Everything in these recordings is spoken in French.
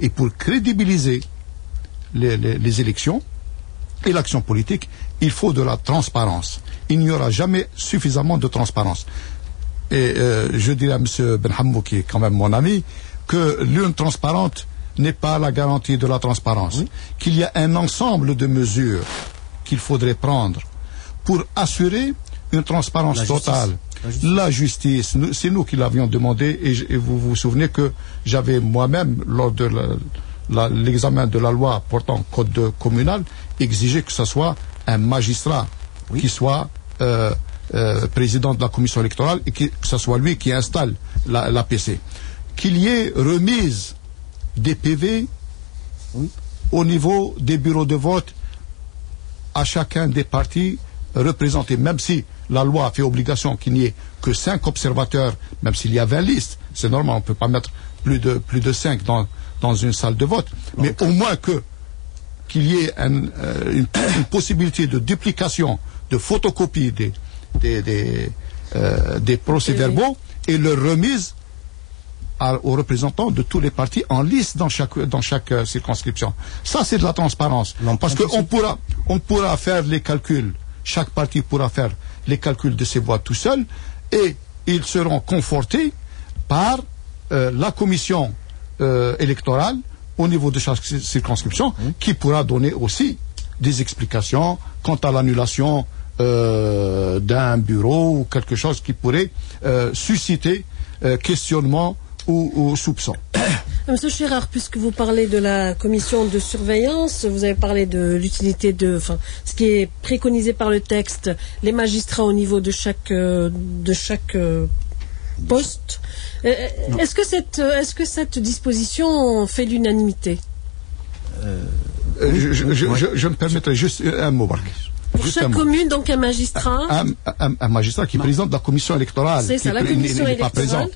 Et pour crédibiliser les élections et l'action politique, il faut de la transparence. Il n'y aura jamais suffisamment de transparence. Et je dirais à M. Benhamou, qui est quand même mon ami, que l'urne transparente n'est pas la garantie de la transparence. Oui. Qu'il y a un ensemble de mesures qu'il faudrait prendre pour assurer une transparence totale. La justice, c'est nous qui l'avions demandé, et vous vous souvenez que j'avais moi-même, lors de l'examen de la loi portant code communal, exigé que ce soit un magistrat qui soit président de la commission électorale et que ce soit lui qui installe l'APC. Qu'il y ait remise des PV au niveau des bureaux de vote à chacun des partis représentés, même si la loi fait obligation qu'il n'y ait que 5 observateurs, même s'il y a 20 listes, c'est normal, on ne peut pas mettre plus de 5 dans une salle de vote, mais au moins qu'il y ait une possibilité de duplication, de photocopie des procès-verbaux et leur remise aux représentants de tous les partis en liste dans chaque circonscription. Ça, c'est de la transparence. Parce qu'on pourra faire les calculs, chaque parti pourra faire les calculs de ses voix tout seul, et ils seront confortés par la commission électorale au niveau de chaque circonscription, qui pourra donner aussi des explications quant à l'annulation d'un bureau ou quelque chose qui pourrait susciter questionnement ou soupçon. Monsieur Chérard, puisque vous parlez de la commission de surveillance, vous avez parlé de l'utilité ce qui est préconisé par le texte, les magistrats au niveau de chaque poste. Est-ce que cette disposition fait l'unanimité? Je me permettrai juste un mot, Marc. Pour chaque commune, donc un magistrat. Un magistrat qui est président de la commission électorale. C'est ça, la commission électorale. Pas présent.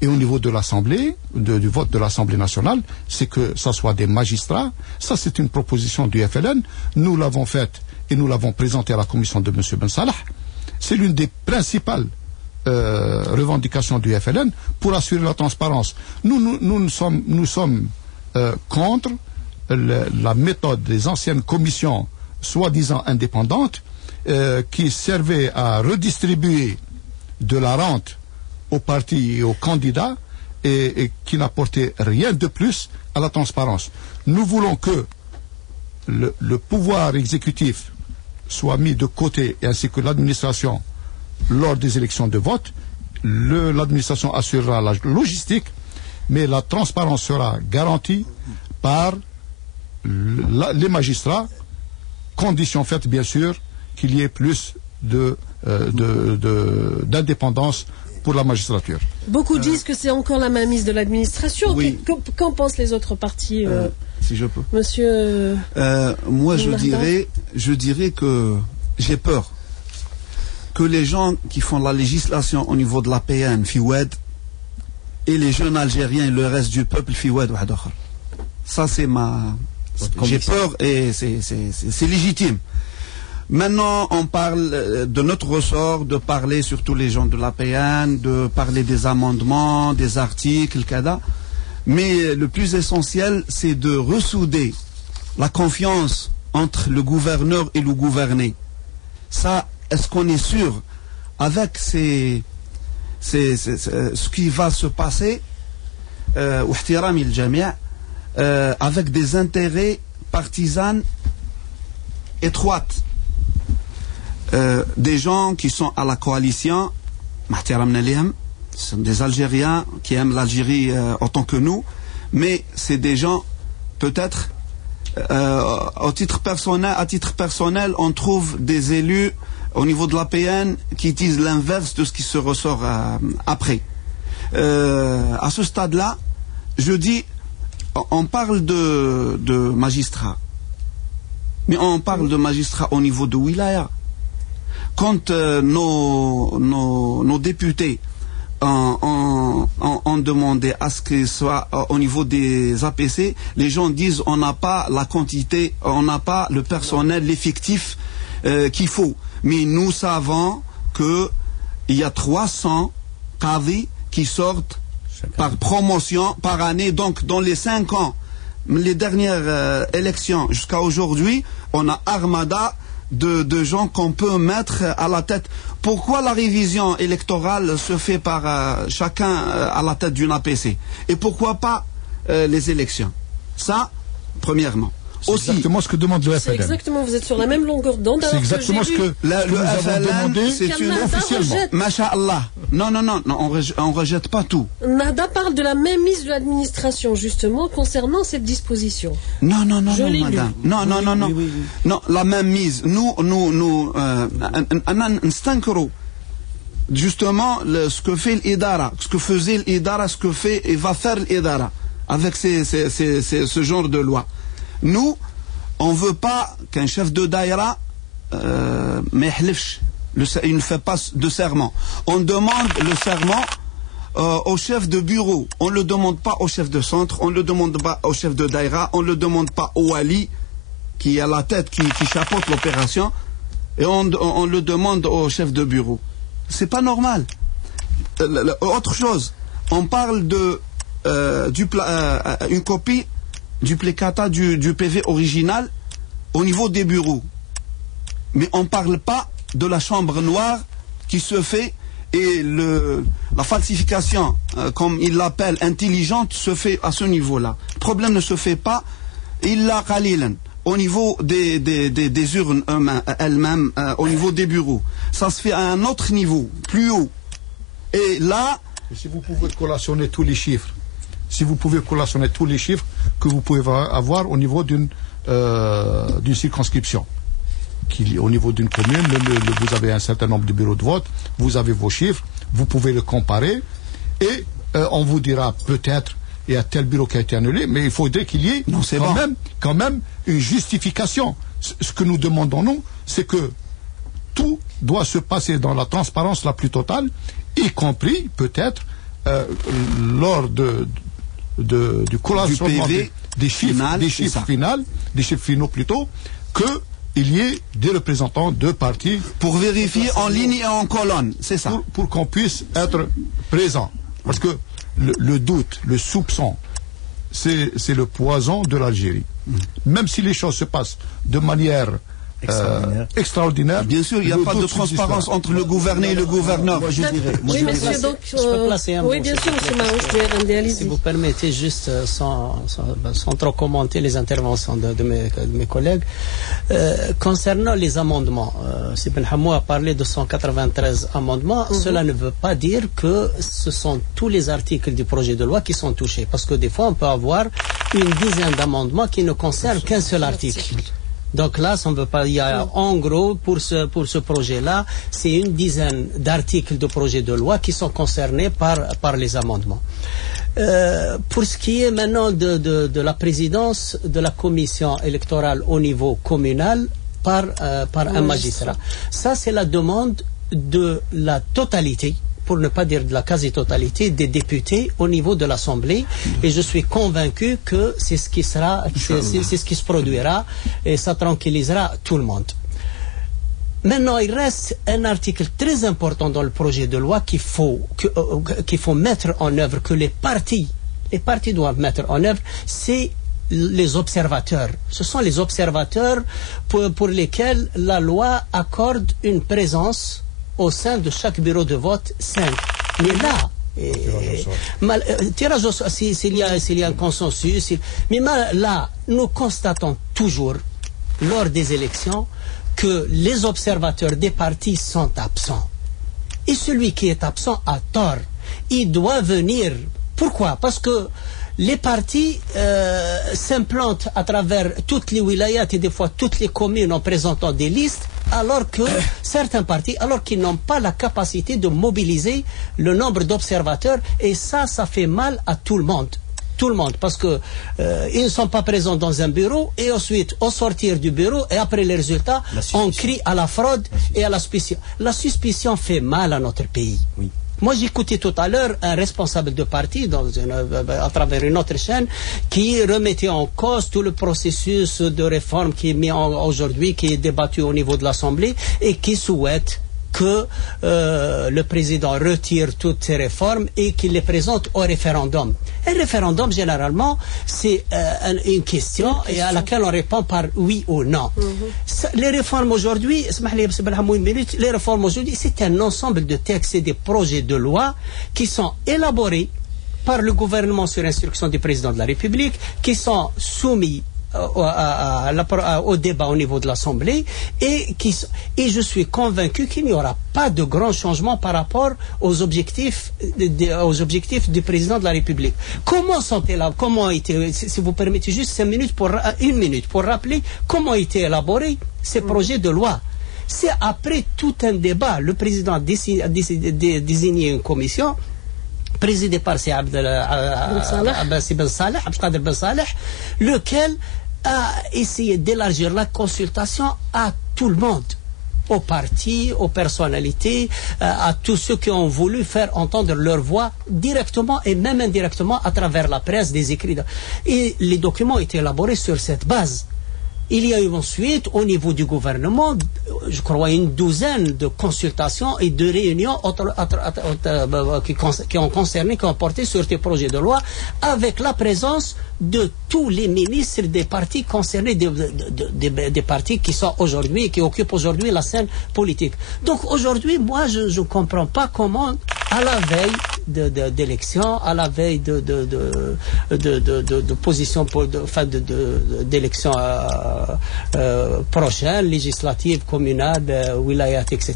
Et au niveau de l'Assemblée, du vote de l'Assemblée nationale, c'est que ça soit des magistrats. Ça, c'est une proposition du FLN. Nous l'avons faite et nous l'avons présentée à la commission de M. Ben Salah. C'est l'une des principales revendications du FLN pour assurer la transparence. Nous sommes contre la méthode des anciennes commissions soi-disant indépendantes qui servaient à redistribuer de la rente aux partis et aux candidats et qui n'apportaient rien de plus à la transparence. Nous voulons que le pouvoir exécutif soit mis de côté, ainsi que l'administration lors des élections de vote. L'administration assurera la logistique, mais la transparence sera garantie par les magistrats, condition faite bien sûr qu'il y ait plus d'indépendance pour la magistrature. Beaucoup disent que c'est encore la mainmise de l'administration. Oui. Qu'en pensent les autres partis si je peux. Monsieur moi, je dirais que j'ai peur que les gens qui font la législation au niveau de la PN, Fioued, et les jeunes Algériens et le reste du peuple, Fioued, ça c'est j'ai peur et c'est légitime. Maintenant, on parle de notre ressort, de parler surtout les gens de la PN, de parler des amendements, des articles, CADA. Mais le plus essentiel, c'est de ressouder la confiance entre le gouverneur et le gouverné. Ça, est-ce qu'on est sûr avec ce qui va se passer avec des intérêts partisans étroites? Des gens qui sont à la coalition, ce sont des Algériens qui aiment l'Algérie autant que nous, mais c'est des gens, peut-être, à titre personnel, on trouve des élus au niveau de la PN qui disent l'inverse de ce qui se ressort après. À ce stade-là, je dis, on parle de magistrats, mais on parle de magistrats au niveau de Wilaya. Quand nos députés ont demandé à ce que soit au niveau des APC, les gens disent on n'a pas la quantité, on n'a pas le personnel, l'effectif qu'il faut. Mais nous savons qu'il y a 300 qadis qui sortent par promotion, par année. Donc, dans les 5 ans, les dernières élections jusqu'à aujourd'hui, on a armada de gens qu'on peut mettre à la tête. Pourquoi la révision électorale se fait par chacun à la tête d'une APC? Et pourquoi pas les élections? Ça, premièrement. C'est exactement ce que demande le FLN. C'est exactement, vous êtes sur la même longueur d'onde. C'est exactement ce que le FLN demandé officiellement. Masha'Allah. Non, on rejette pas tout. Nada parle de la mainmise de l'administration, justement, concernant cette disposition. Non, madame. Non, la mainmise. Nous, justement, ce que fait l'Idara, ce que faisait l'Idara, ce que fait et va faire l'Idara, avec ce genre de loi. Nous, on ne veut pas qu'un chef de daïra il ne fait pas de serment. On demande le serment au chef de bureau. On ne le demande pas au chef de centre, on ne le demande pas au chef de daïra, on ne le demande pas au wali qui est à la tête, qui chapeaute l'opération, et on le demande au chef de bureau. C'est pas normal. Autre chose, on parle de une copie duplicata du PV original au niveau des bureaux. Mais on ne parle pas de la chambre noire qui se fait et la falsification, comme il l'appelle, intelligente, se fait à ce niveau-là. Le problème ne se fait pas illa qalilan au niveau des urnes elles-mêmes, au niveau des bureaux. Ça se fait à un autre niveau, plus haut. Et là... Si vous pouvez collationner tous les chiffres, que vous pouvez avoir au niveau d'une circonscription, au niveau d'une commune, vous avez un certain nombre de bureaux de vote, vous avez vos chiffres, vous pouvez le comparer, et on vous dira peut-être il y a tel bureau qui a été annulé, mais il faudrait qu'il y ait quand même une justification. Ce que nous demandons, nous, c'est que tout doit se passer dans la transparence la plus totale, y compris peut-être lors du collage des chiffres finaux plutôt, qu'il y ait des représentants de partis pour vérifier en ligne et en colonne, c'est ça. Pour qu'on puisse être présent. Parce que le doute, le soupçon, c'est le poison de l'Algérie. Même si les choses se passent de manière extraordinaire. Bien sûr, il n'y a pas de transparence entre le gouverné et le gouverneur. Oui, monsieur, donc, oui, bien sûr, monsieur Maouche, si vous permettez, juste sans trop commenter les interventions de mes collègues, concernant les amendements, Sibn Hamou a parlé de 193 amendements, cela ne veut pas dire que ce sont tous les articles du projet de loi qui sont touchés, parce que des fois on peut avoir une dizaine d'amendements qui ne concernent qu'un seul article. Donc là, ça ne veut pas. Il y a en gros pour ce projet-là, c'est une dizaine d'articles de projet de loi qui sont concernés par les amendements. Pour ce qui est maintenant de la présidence de la commission électorale au niveau communal par un magistrat, ça c'est la demande de la totalité, pour ne pas dire de la quasi-totalité des députés au niveau de l'Assemblée, et je suis convaincu que c'est ce qui se produira, et ça tranquillisera tout le monde. Maintenant, il reste un article très important dans le projet de loi qu'il faut mettre en œuvre, que les partis doivent mettre en œuvre, c'est les observateurs. Ce sont les observateurs pour lesquels la loi accorde une présence au sein de chaque bureau de vote 5. Mais là, tirage au sort, s'il y a un consensus, mais là, nous constatons toujours, lors des élections, que les observateurs des partis sont absents. Et celui qui est absent a tort. Il doit venir. Pourquoi? Parce que les partis s'implantent à travers toutes les wilayats et des fois toutes les communes en présentant des listes, alors que certains partis, alors qu'ils n'ont pas la capacité de mobiliser le nombre d'observateurs, et ça fait mal à tout le monde. Tout le monde, parce que ils ne sont pas présents dans un bureau, et ensuite, au sortir du bureau, et après les résultats, on crie à la fraude et à la suspicion. La suspicion fait mal à notre pays. Oui. Moi, j'écoutais tout à l'heure un responsable de parti à travers une autre chaîne qui remettait en cause tout le processus de réforme qui est mis aujourd'hui, qui est débattu au niveau de l'Assemblée, et qui souhaite que le président retire toutes ces réformes et qu'il les présente au référendum. Un référendum, généralement, c'est une question et à laquelle on répond par oui ou non. Les réformes aujourd'hui, les réformes aujourd'hui, c'est un ensemble de textes et des projets de loi qui sont élaborés par le gouvernement sur instruction du président de la République, qui sont soumis au débat au niveau de l'Assemblée et je suis convaincu qu'il n'y aura pas de grands changements par rapport aux objectifs du président de la République. Comment sont-ils là? Comment été, si vous permettez juste une minute pour rappeler comment ont été élaborés ces projets de loi. C'est après tout un débat. Le président a désigné une commission présidé par Abdel Ben Saleh, lequel a essayé d'élargir la consultation à tout le monde, aux partis, aux personnalités, à tous ceux qui ont voulu faire entendre leur voix directement et même indirectement à travers la presse, des écrits. Et les documents ont été élaborés sur cette base. Il y a eu ensuite, au niveau du gouvernement, je crois, une douzaine de consultations et de réunions qui ont porté sur ces projets de loi, avec la présence de tous les ministres des partis concernés, des partis qui sont aujourd'hui, qui occupent aujourd'hui la scène politique. Donc aujourd'hui, moi, je ne comprends pas comment, à la veille d'élections, à la veille de position, d'élections prochaines, législatives, communales, wilayat, etc.,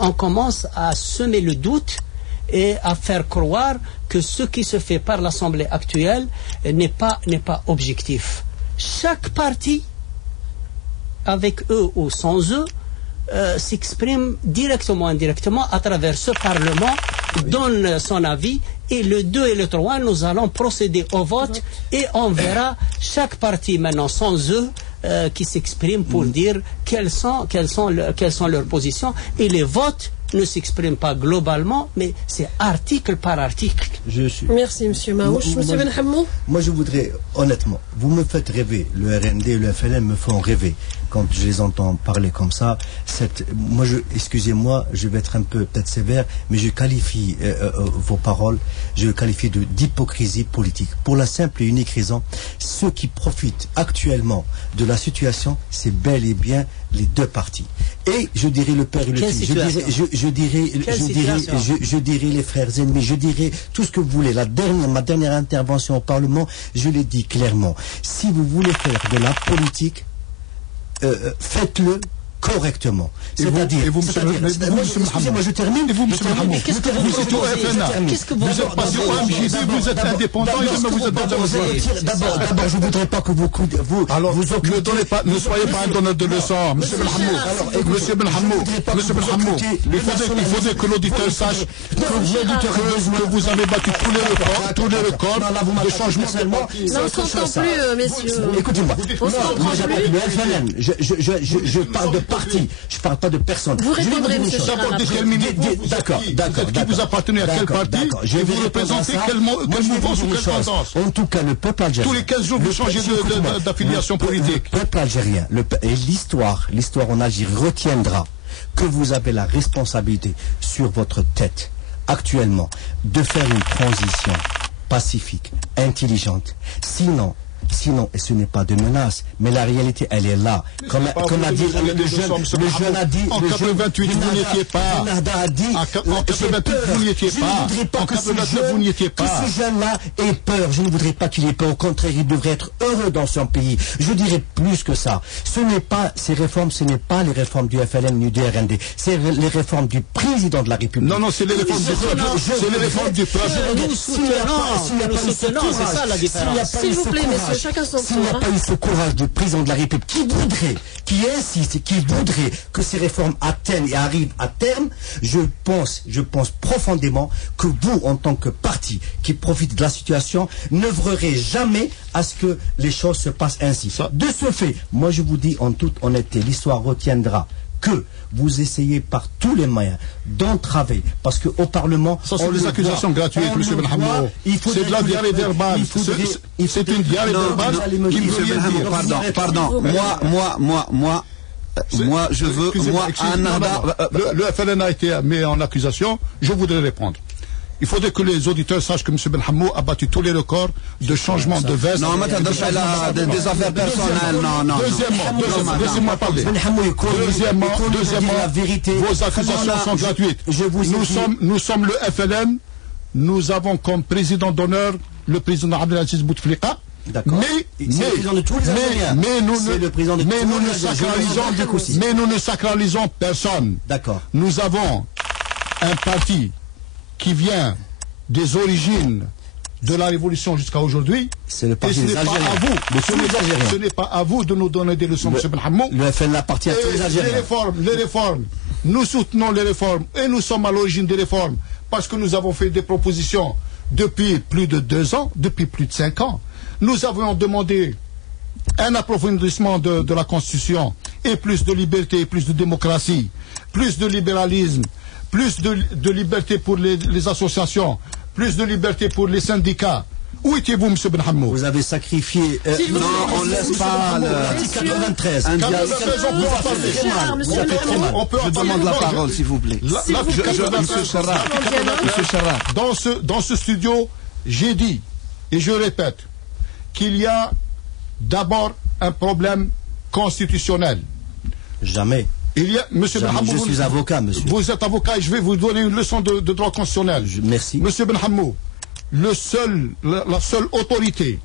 on commence à semer le doute et à faire croire que ce qui se fait par l'Assemblée actuelle n'est pas objectif. Chaque parti, avec eux ou sans eux, s'exprime directement ou indirectement à travers ce Parlement, donne son avis, et le 2 et le 3, nous allons procéder au vote et on verra chaque parti maintenant sans eux qui s'exprime pour dire quelles sont leurs positions, et les votes ne s'expriment pas globalement, mais c'est article par article. Merci, M. Maouch. M. Benhamou. Moi, je voudrais, honnêtement, vous me faites rêver. Le RND et le FLN me font rêver quand je les entends parler comme ça. Excusez-moi, je vais être un peu peut-être sévère, mais je qualifie vos paroles, je le qualifie d'hypocrisie politique. Pour la simple et unique raison, ceux qui profitent actuellement de la situation, c'est bel et bien les deux partis. Et je dirais le père et le fils. Je dirais les frères ennemis. Je dirais tout ce que vous voulez. Ma dernière intervention au Parlement, je l'ai dit clairement. Si vous voulez faire de la politique, faites-le correctement. C'est-à-dire, excusez-moi, je termine. Et vous, M. Benhamou, vous êtes au FNA. Vous êtes passé au MJD, vous êtes indépendant, et demain vous êtes dans la D'abord, je ne voudrais pas que vous alors, ne soyez pas un donneur de leçons, M. Benhamou. Il faudrait que l'auditeur sache que vous avez battu tous les records de changement. Non, on ne s'entend plus, messieurs. Écoutez-moi, moi j'appelle le FLN. Je parle de parti, je ne parle pas de personne. Vous répondrez, M. D'abord, d'accord. Qui vous appartenez à quel parti et vous représentez quelle mouvance ou quelle tendance? En tout cas, le peuple algérien. Tous les 15 jours, vous changez d'affiliation politique. Le peuple algérien, et l'histoire en Algérie retiendra que vous avez la responsabilité sur votre tête, actuellement, de faire une transition pacifique, intelligente. Sinon, et ce n'est pas de menace, mais la réalité, elle est là. Comme a dit le jeune a dit. En 88, vous n'y étiez pas. En 88, vous n'y étiez pas. En 89, vous n'y étiez pas. Que ce jeune-là ait peur. Je ne voudrais pas qu'il ait peur. Au contraire, il devrait être heureux dans son pays. Je dirais plus que ça. Ces réformes, ce n'est pas les réformes du FLN ni du RND. C'est les réformes du président de la République. Non, c'est les réformes du peuple. C'est les réformes du peuple. Nous soutenons, c'est ça la différence. S'il vous plaît, messieurs, chacun son tour. S'il n'y a pas eu ce courage du président de la République qui insiste, qui voudrait que ces réformes atteignent et arrivent à terme, je pense profondément que vous, en tant que parti qui profite de la situation, n'œuvrerez jamais à ce que les choses se passent ainsi. De ce fait, moi je vous dis en toute honnêteté, l'histoire retiendra que vous essayez par tous les moyens d'entraver, parce qu'au Parlement... Ça, c'est des accusations gratuites, M. Benhamou. C'est de la diarrhée verbale. C'est une diarrhée verbale qui me Pardon. Moi, Moi, je veux, moi, le FLN a été mis en accusation, je voudrais répondre. Il faudrait que les auditeurs sachent que M. Benhamou a battu tous les records de changement de veste. Non, mais des affaires personnelles, non. Deuxièmement, laissez-moi parler. Deuxièmement, vos accusations sont gratuites. Nous sommes le FLN, nous avons comme président d'honneur le président Abdelaziz Bouteflika. Mais nous ne sacralisons personne. D'accord. Nous avons un parti qui vient des origines de la révolution jusqu'à aujourd'hui. C'est le parti des Algériens. Ce n'est pas à vous de nous donner des leçons, M. Benhamou. Le FN appartient à tous les Algériens. Les réformes, nous soutenons les réformes et nous sommes à l'origine des réformes parce que nous avons fait des propositions depuis plus de 2 ans, depuis plus de 5 ans. Nous avons demandé un approfondissement de la Constitution et plus de liberté, plus de démocratie, plus de libéralisme, plus de liberté pour les associations, plus de liberté pour les syndicats. Où étiez-vous, M. Benhamou? Vous avez sacrifié... non, on ne laisse pas l'article 93. Je demande la parole, s'il vous plaît. M. Charra, dans ce studio, j'ai dit, et je répète, qu'il y a d'abord un problème constitutionnel. Jamais. Il y a, monsieur Benhamou, je suis avocat, monsieur. Vous êtes avocat et je vais vous donner une leçon de droit constitutionnel. Merci. Monsieur Benhamou, la seule autorité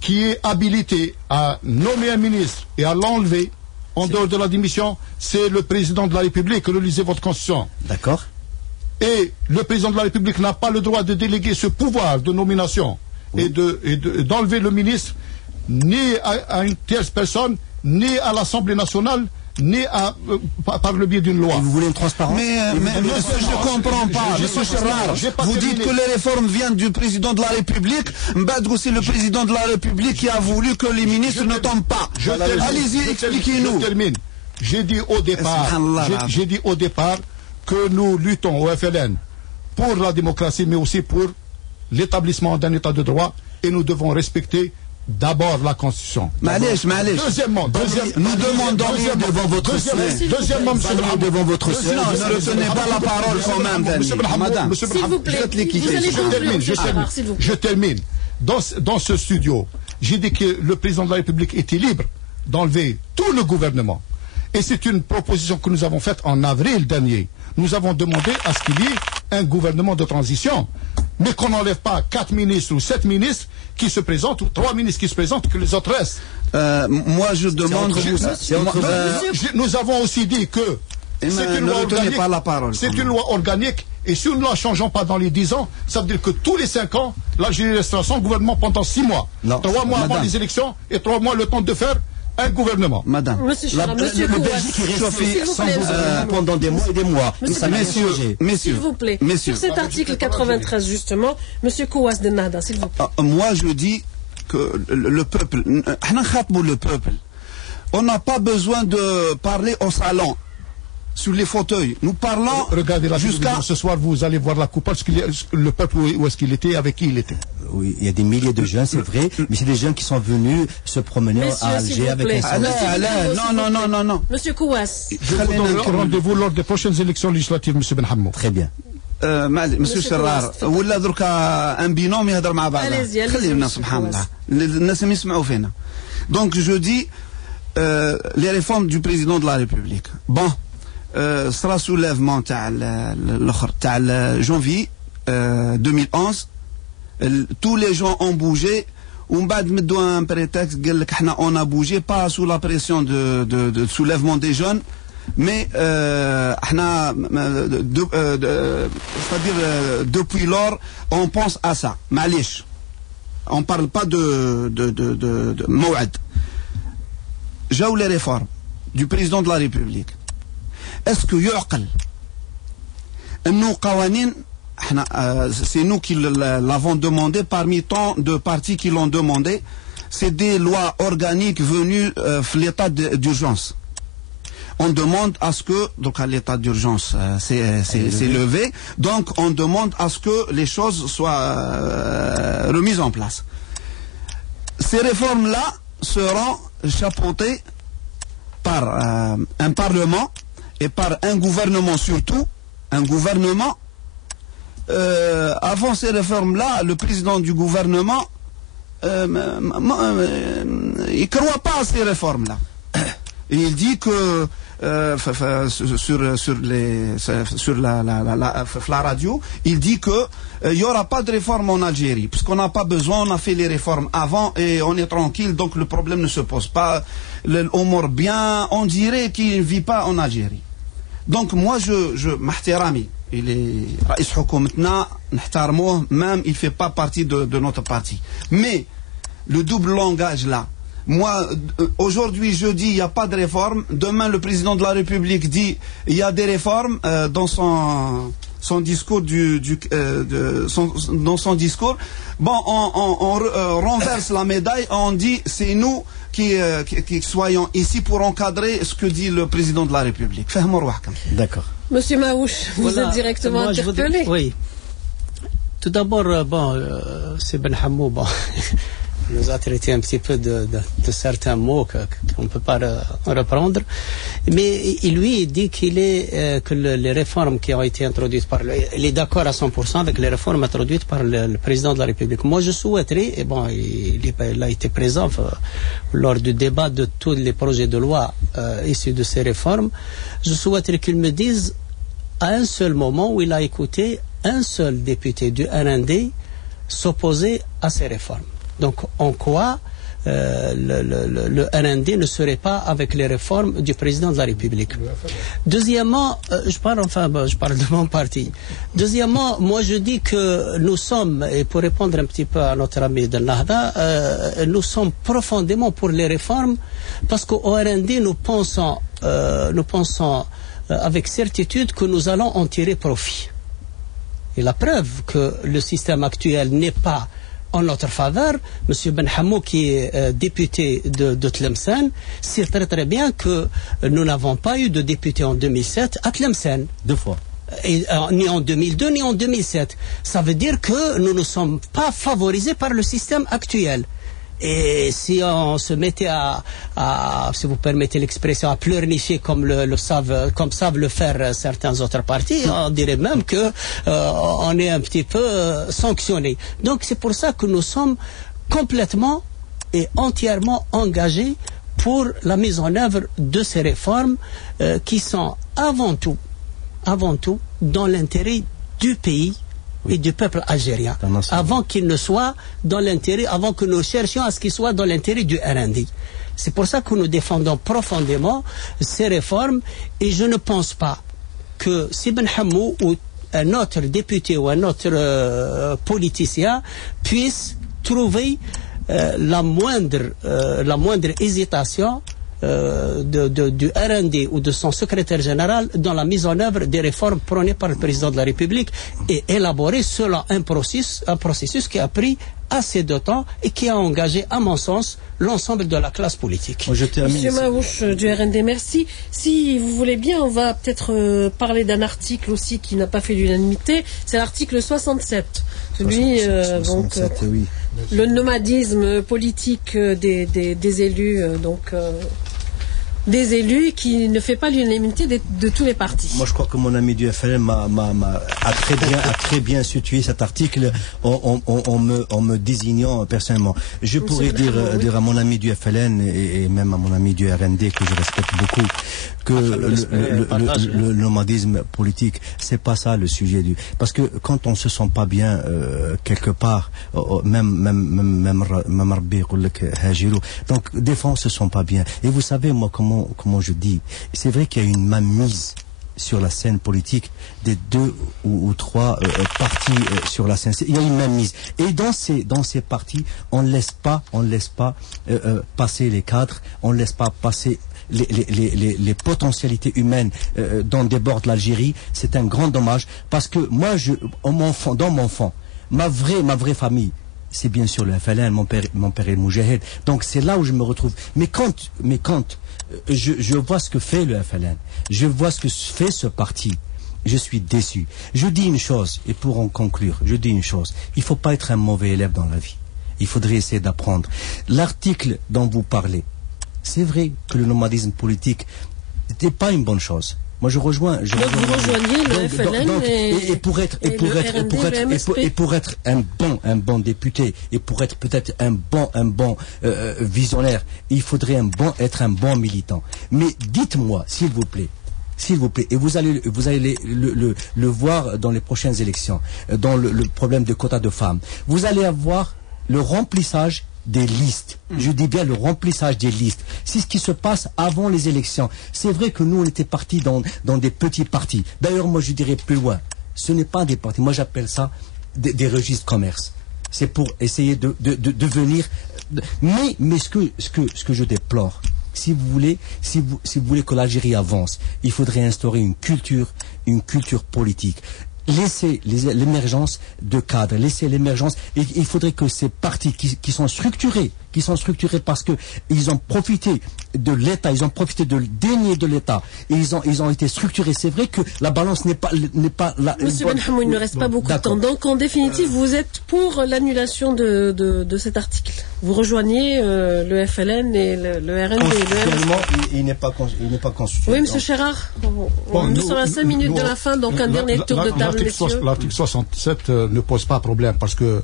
qui est habilitée à nommer un ministre et à l'enlever en dehors de la démission, c'est le président de la République. Relisez votre constitution. D'accord. Et le président de la République n'a pas le droit de déléguer ce pouvoir de nomination et d'enlever le ministre ni à une tierce personne, ni à l'Assemblée nationale, ni par le biais d'une loi. Et vous voulez une transparence? Mais monsieur, je ne comprends pas. Monsieur Charrar, vous dites que les réformes viennent du président de la République. Mbadgou, c'est le président de la République qui a voulu que les ministres ne tombent pas. Allez-y, expliquez-nous. Je termine. J'ai dit au départ que nous luttons au FLN pour la démocratie, mais aussi pour l'établissement d'un état de droit, et nous devons respecter d'abord la Constitution. Deuxièmement, nous demandons devant votre deuxièmement, monsieur Benhamou, devant votre sœur. Ne retenez pas la parole quand même, madame. S'il vous plaît, je termine. Dans ce studio, j'ai dit que le président de la République était libre d'enlever tout le gouvernement. Et c'est une proposition que nous avons faite en avril dernier. Nous avons demandé à ce qu'il y ait un gouvernement de transition, mais qu'on n'enlève pas 4 ministres ou 7 ministres qui se présentent, ou 3 ministres qui se présentent, que les autres restent. Moi, je demande... Nous avons aussi dit que c'est une loi organique, et si nous ne la changeons pas dans les 10 ans, ça veut dire que tous les 5 ans, l'Algérie restera sans gouvernement pendant 6 mois. 3 mois avant les élections, et 3 mois le temps de faire un gouvernement. Madame, le Belgique est resté sans gouvernement pendant des mois et des mois. S'il vous plaît, sur cet article 93 justement, Monsieur Kouas de Nada, s'il vous plaît. Moi je dis que le peuple, on n'a pas besoin de parler au salon, sur les fauteuils. Nous parlons. Regardez la télévision ce soir, vous allez voir la coupe, parce que le peuple, où est-ce qu'il était, avec qui il était. Oui, il y a des milliers de jeunes, c'est vrai, mais c'est des jeunes qui sont venus se promener à Alger avec un Non. Monsieur Kouas. Je vous donne rendez-vous lors des prochaines élections législatives, Monsieur Benhamou. Très bien. Monsieur Charrar, ولا درك ان بينوم يهضر مع بعض. خلينا سبحان الله. الناس يسمعوا فينا. Donc je dis les réformes du président de la République. Bon, sera soulèvement تاع janvier 2011. Tous les gens ont bougé. On a un prétexte, on a bougé, pas sous la pression de soulèvement des jeunes, mais c'est-à-dire depuis lors, on pense à ça. Malish. On ne parle pas de Mouad. J'ai les réformes du président de la République. Est-ce que يعقل إنه قوانين c'est nous qui l'avons demandé, parmi tant de partis qui l'ont demandé, c'est des lois organiques venues de l'état d'urgence. On demande à ce que, donc à l'état d'urgence c'est levé, donc on demande à ce que les choses soient remises en place. Ces réformes-là seront chapeautées par un parlement et par un gouvernement surtout, un gouvernement. Avant ces réformes-là, le président du gouvernement il ne croit pas à ces réformes-là. Il dit que sur la radio, il dit que il n'y aura pas de réforme en Algérie, parce qu'on n'a pas besoin, on a fait les réformes avant et on est tranquille, donc le problème ne se pose pas. On meurt bien, on dirait qu'il ne vit pas en Algérie. Donc moi, Mahterami, il est Raïs Houkoumtna, Nahtarmouh, même il ne fait pas partie de notre parti. Mais le double langage là, moi, aujourd'hui, je dis il n'y a pas de réforme. Demain, le président de la République dit il y a des réformes dans son discours dans son discours. Bon, on renverse la médaille, on dit c'est nous qui soyons ici pour encadrer ce que dit le président de la République. D'accord. Monsieur Maouche, vous êtes directement interpellé. Oui. Tout d'abord, c'est Ben Hamou, il nous a traité un petit peu de certains mots qu'on ne peut pas reprendre. Mais lui, il dit que les réformes qui ont été introduites il est d'accord à 100% avec les réformes introduites par le président de la République. Moi, je souhaiterais, et il a été présent lors du débat de tous les projets de loi issus de ces réformes, je souhaiterais qu'il me dise à un seul moment où il a écouté un seul député du RND s'opposer à ces réformes. Donc, en quoi le RND ne serait pas avec les réformes du président de la République? Deuxièmement, je parle de mon parti. Deuxièmement, moi je dis que nous sommes, et pour répondre un petit peu à notre ami de Nahda, nous sommes profondément pour les réformes, parce qu'au RND, nous pensons avec certitude que nous allons en tirer profit. Et la preuve que le système actuel n'est pas en notre faveur, M. Ben Hamou, qui est député de Tlemcen, sait très très bien que nous n'avons pas eu de député en 2007 à Tlemcen. 2 fois. Ni en 2002, ni en 2007. Ça veut dire que nous ne sommes pas favorisés par le système actuel. Et si on se mettait si vous permettez l'expression, à pleurnicher comme savent le faire certains autres partis, on dirait même que on est un petit peu sanctionné. Donc c'est pour ça que nous sommes complètement et entièrement engagés pour la mise en œuvre de ces réformes qui sont avant tout dans l'intérêt du pays et du peuple algérien, avant qu'il ne soit dans l'intérêt, avant que nous cherchions à ce qu'il soit dans l'intérêt du RND. C'est pour ça que nous défendons profondément ces réformes, et je ne pense pas que si Ben Hamou ou un autre député ou un autre politicien puisse trouver la moindre hésitation du RND ou de son secrétaire général dans la mise en œuvre des réformes prônées par le président de la République et élaborées selon un processus qui a pris assez de temps et qui a engagé, à mon sens, l'ensemble de la classe politique. Monsieur Maouche du RND, merci. Si vous voulez bien, on va peut-être parler d'un article aussi qui n'a pas fait l'unanimité. C'est l'article 67. Celui, 67, oui. Le nomadisme politique des élus, des élus qui ne fait pas l'unanimité de tous les partis. Moi, je crois que mon ami du FLN a très bien situé cet article en me désignant personnellement. Je pourrais dire à mon ami du FLN et même à mon ami du RND, que je respecte beaucoup, que le nomadisme politique, c'est pas ça le sujet parce que quand on se sent pas bien quelque part, même donc des fois on se sent pas bien. Et vous savez moi comment je dis, c'est vrai qu'il y a une mainmise sur la scène politique des 2 ou 3 partis sur la scène. Il y a une mainmise. Et dans ces partis, on laisse pas passer les cadres, on laisse pas passer les potentialités humaines dont déborde l'Algérie. C'est un grand dommage, parce que moi, dans mon fond, ma vraie famille, c'est bien sûr le FLN, mon père est Moujahid. Donc c'est là où je me retrouve. Mais quand je vois ce que fait le FLN, je vois ce que fait ce parti, je suis déçu. Je dis une chose, et pour en conclure, il ne faut pas être un mauvais élève dans la vie. Il faudrait essayer d'apprendre. L'article dont vous parlez, C'est vrai que le nomadisme politique n'était pas une bonne chose. Moi, je rejoins. Donc, vous rejoignez le FLN et pour être un bon député et pour être peut-être un bon visionnaire, il faudrait être un bon militant. Mais dites-moi, s'il vous plaît, et vous allez le voir dans les prochaines élections, dans le problème de quotas de femmes, vous allez avoir le remplissage des listes. Je dis bien le remplissage des listes. C'est ce qui se passe avant les élections. C'est vrai que nous, on était partis dans des petits partis. D'ailleurs, moi, je dirais plus loin. Ce n'est pas des partis. Moi, j'appelle ça des registres commerce. C'est pour essayer de venir. Mais ce que je déplore, si vous voulez que l'Algérie avance, il faudrait instaurer une culture politique. Laissez l'émergence de cadres, laissez l'émergence. Il faudrait que ces partis qui sont structurés parce que ils ont profité de l'État, ils ont profité de déni de l'État, et ils ont été structurés. C'est vrai que la balance n'est pas là. Monsieur Benhamou, il ne reste pas beaucoup de temps. Donc en définitive, vous êtes pour l'annulation de cet article. Vous rejoignez le FLN et le RND. Actuellement, il n'est pas constitué. Oui, monsieur Chérard. Nous sommes à 5 minutes de la fin, donc un dernier tour de table, messieurs. L'article 67 ne pose pas problème parce que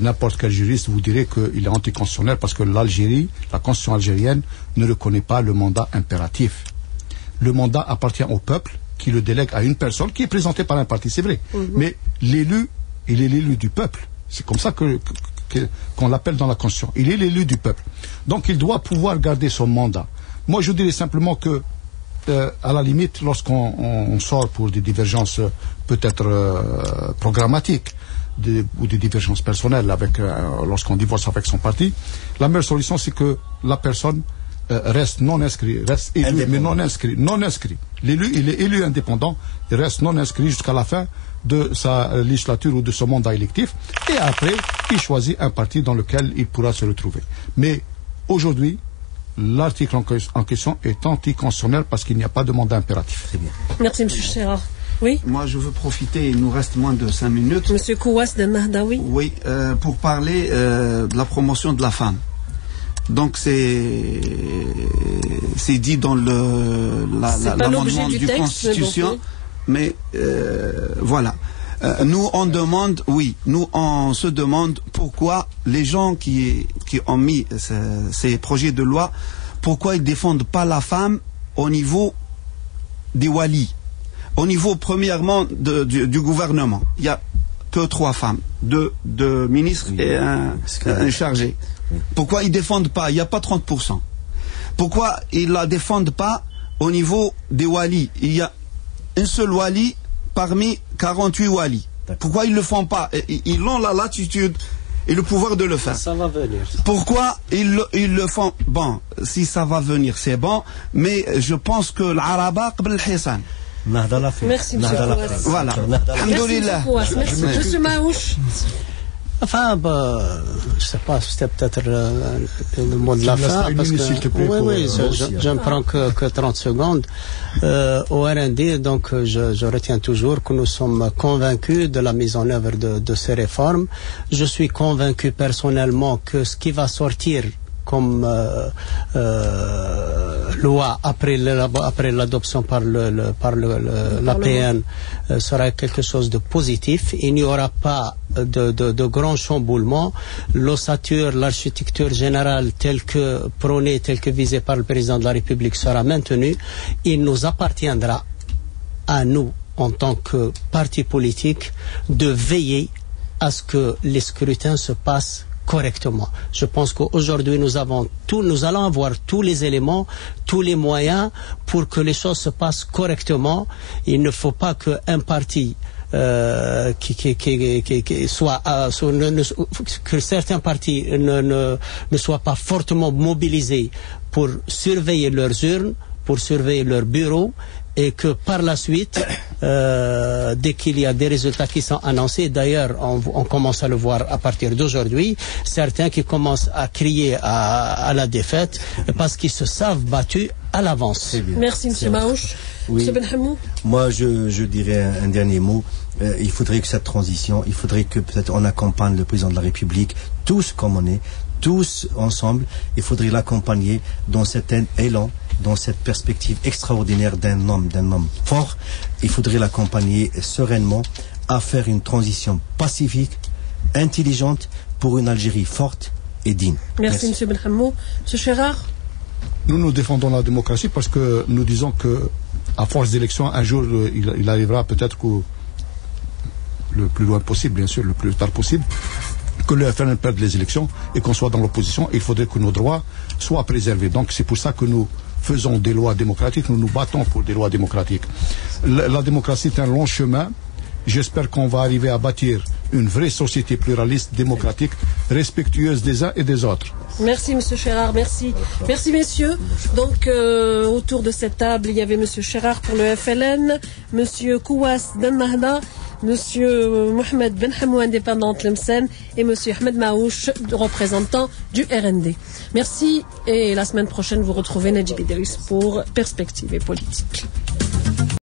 n'importe quel juriste vous dirait qu'il est anticonstitutionnel parce que la constitution algérienne ne reconnaît pas le mandat impératif. Le mandat appartient au peuple qui le délègue à une personne qui est présentée par un parti, c'est vrai. Mais l'élu, il est l'élu du peuple. C'est comme ça qu'on l'appelle dans la constitution. Il est l'élu du peuple. Donc il doit pouvoir garder son mandat. Moi je dirais simplement que à la limite, lorsqu'on sort pour des divergences peut-être programmatiques, ou des divergences personnelles lorsqu'on divorce avec son parti, la meilleure solution c'est que la personne reste non inscrit, reste élu, mais non inscrit. L'élu, il est élu indépendant, il reste non inscrit jusqu'à la fin de sa législature ou de son mandat électif, et après, il choisit un parti dans lequel il pourra se retrouver. Mais aujourd'hui, l'article en question est anticonstitutionnel parce qu'il n'y a pas de mandat impératif. Très bien. Merci, M. Chérard. Oui. Moi, je veux profiter, il nous reste moins de 5 minutes. Monsieur Kouas de Mahdaoui. Oui, pour parler de la promotion de la femme. Donc, c'est dit dans l'amendement du Constitution, mais voilà. Nous, on se demande pourquoi les gens qui ont mis ces projets de loi, pourquoi ils ne défendent pas la femme au niveau des walis. Au niveau, premièrement, du gouvernement, il n'y a que 3 femmes, 2 ministres et un chargé. Pourquoi ils ne défendent pas? Il n'y a pas 30%. Pourquoi ils ne la défendent pas au niveau des walis? Il y a un seul wali parmi 48 walis. Pourquoi ils ne le font pas? Ils ont la latitude et le pouvoir de le faire. Ça va venir. Pourquoi ils le font? Bon, si ça va venir, c'est bon, mais je pense que l'Araba qabl al-Hisan. Merci, M. Kouas. Voilà. Alhamdoulilah. Merci, M. Maouch. Enfin, je ne sais pas, c'était peut-être le mot de la fin. Parce que, oui, je ne prends que 30 secondes. Au RND, donc, je retiens toujours que nous sommes convaincus de la mise en œuvre de ces réformes. Je suis convaincu personnellement que ce qui va sortir comme loi après l'adoption par l'APN sera quelque chose de positif. Il n'y aura pas de grands chamboulements. L'ossature, l'architecture générale telle que prônée, telle que visée par le président de la République sera maintenue. Il nous appartiendra à nous, en tant que parti politique, de veiller à ce que les scrutins se passent correctement. Je pense qu'aujourd'hui nous allons avoir tous les éléments, tous les moyens pour que les choses se passent correctement. Il ne faut pas qu'un parti que certains partis ne soient pas fortement mobilisés pour surveiller leurs urnes, pour surveiller leurs bureaux, et que par la suite, dès qu'il y a des résultats qui sont annoncés, d'ailleurs on commence à le voir à partir d'aujourd'hui, certains qui commencent à crier à la défaite parce qu'ils se savent battus à l'avance. Merci M. Maouch. Oui. M. Benhamou. Moi je dirais un dernier mot. Il faudrait que cette transition, il faudrait que peut-être on accompagne le président de la République, tous comme on est, tous ensemble, il faudrait l'accompagner dans cet élan, dans cette perspective extraordinaire d'un homme fort. Il faudrait l'accompagner sereinement à faire une transition pacifique, intelligente, pour une Algérie forte et digne. Merci. M. Benhamou. M. Chérard. Nous défendons la démocratie parce que nous disons que, à force d'élections, un jour, il arrivera peut-être le plus loin possible, bien sûr, le plus tard possible, que le FLN perde les élections et qu'on soit dans l'opposition. Il faudrait que nos droits soient préservés. Donc c'est pour ça que nous faisons des lois démocratiques, nous nous battons pour des lois démocratiques. La démocratie est un long chemin. J'espère qu'on va arriver à bâtir une vraie société pluraliste, démocratique, respectueuse des uns et des autres. Merci, M. Chérard, merci. Merci, messieurs. Donc, autour de cette table, il y avait M. Chérard pour le FLN, M. Kouas Dennahda, M. Mohamed Benhamou, indépendant Tlemcen, et M. Ahmed Maouch, représentant du RND. Merci, et la semaine prochaine, vous retrouvez Nedjib Idriss pour Perspective et Politique.